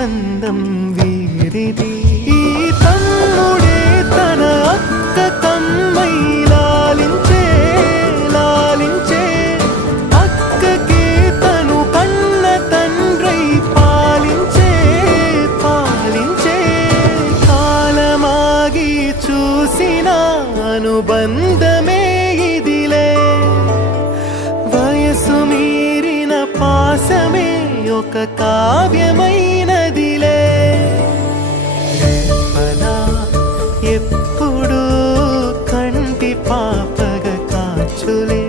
బంధం వీరిది. ఈ తమ్ముడే తన అక్క తమ్మై లాలించే లాలించే, అక్కకే తను కన్న తండ్రై పాలించే పాలించే. కాలమాగి చూసిన అనుబంధమే ఇదిలే, వయసు మీరిన పాసమే ఒక కావ్యమైనదిలే. రేపలా ఎప్పుడు కంటి పాపగ కాచులే.